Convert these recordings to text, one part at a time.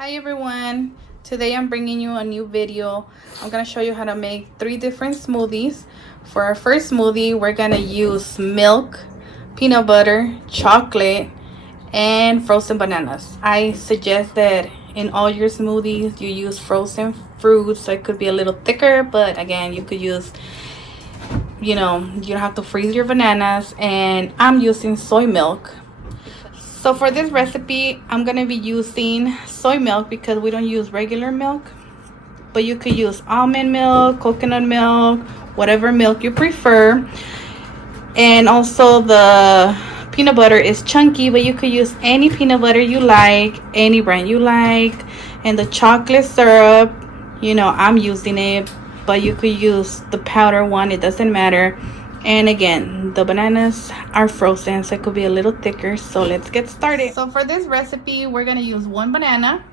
Hi everyone, today I'm bringing you a new video. I'm going to show you how to make 3 different smoothies. For our first smoothie, we're going to use milk, peanut butter, chocolate, and frozen bananas. I suggest that in all your smoothies you use frozen fruits, so it could be a little thicker, but again, you could use, you don't have to freeze your bananas. And I'm using soy milk. So for this recipe, I'm going to be using soy milk because we don't use regular milk. But you could use almond milk, coconut milk, whatever milk you prefer. And also the peanut butter is chunky, but you could use any peanut butter you like, any brand you like. And the chocolate syrup, I'm using it, but you could use the powder one, it doesn't matter. And again, the bananas are frozen, so it could be a little thicker. So let's get started. So for this recipe, we're gonna use 1 banana.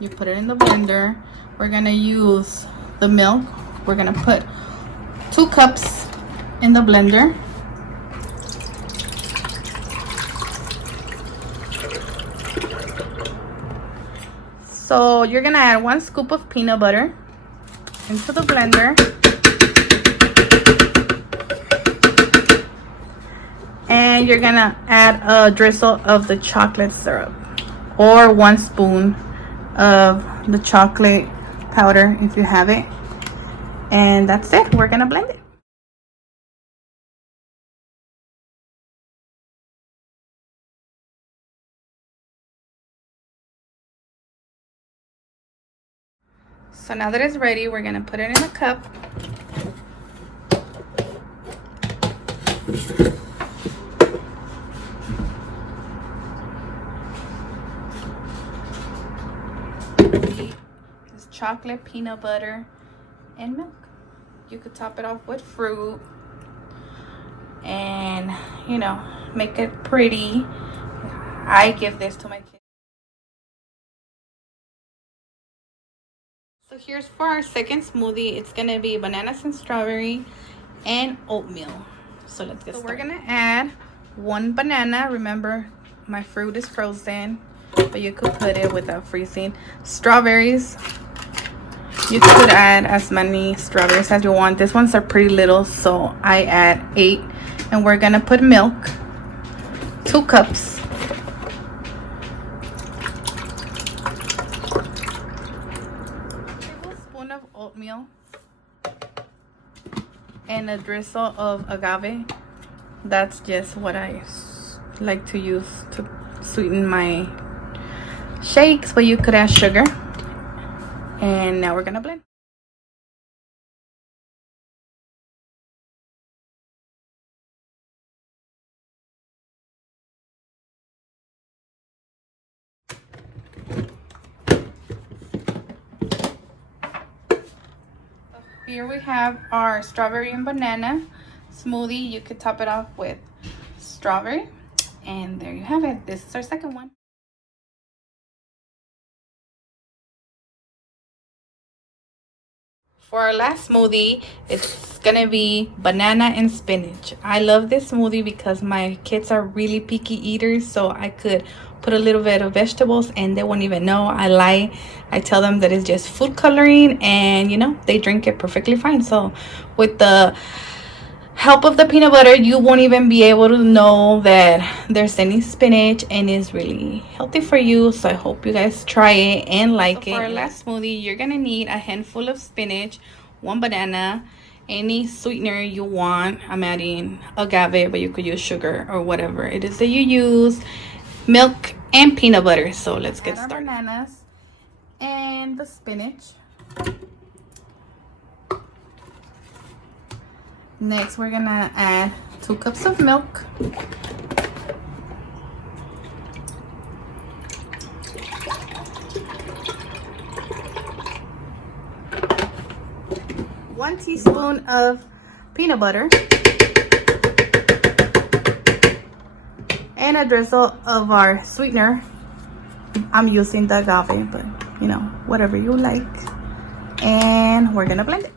You put it in the blender. We're gonna use the milk. We're gonna put 2 cups in the blender. So you're gonna add 1 scoop of peanut butter into the blender. And you're gonna add a drizzle of the chocolate syrup, or 1 spoon of the chocolate powder if you have it. And that's it. We're gonna blend it. So now that it's ready, we're gonna put it in a cup. It's chocolate, peanut butter, and milk. You could top it off with fruit and, make it pretty. I give this to my kids. So here's for our second smoothie. It's gonna be bananas and strawberry and oatmeal. So let's get started. We're gonna add 1 banana. Remember, my fruit is frozen, but you could put it without freezing. Strawberries, you could add as many strawberries as you want. These ones are pretty little, so I add 8. And we're gonna put milk, 2 cups. Tablespoon of oatmeal and a drizzle of agave. That's just what I like to use to sweeten my shakes, but you could add sugar. And now we're gonna blend. Here we have our strawberry and banana smoothie. You could top it off with strawberry. And there you have it. This is our second one. For our last smoothie, it's gonna be banana and spinach. I love this smoothie because my kids are really picky eaters, so I could put a little bit of vegetables and they won't even know I lie. I tell them that it's just food coloring, and they drink it perfectly fine. So with the help of the peanut butter, you won't even be able to know that there's any spinach, and it's really healthy for you. So I hope you guys try it and like it. For our last smoothie, you're gonna need a handful of spinach, 1 banana, any sweetener you want. I'm adding agave, but you could use sugar or whatever it is that you use, milk, and peanut butter. So let's get started. Bananas and the spinach. Next, we're gonna add 2 cups of milk. One teaspoon of peanut butter. And a drizzle of our sweetener. I'm using the agave, but whatever you like. And we're gonna blend it.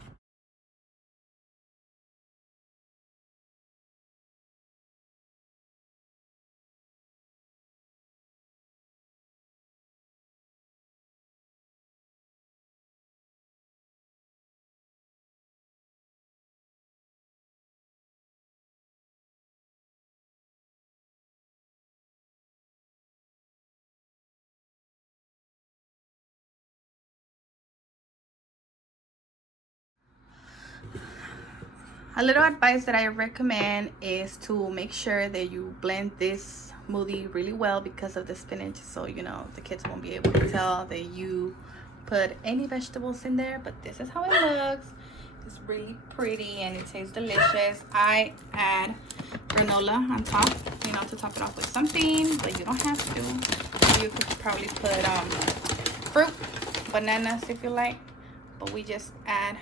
A little advice that I recommend is to make sure that you blend this smoothie really well because of the spinach, so you know the kids won't be able to tell that you put any vegetables in there. But this is how it looks. It's really pretty and it tastes delicious. I add granola on top, you know, to top it off with something, but you don't have to. You could probably put fruit, bananas if you like, but we just add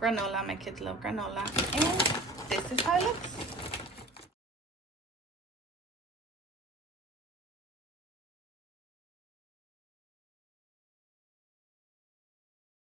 granola. My kids love granola, and this is how it looks.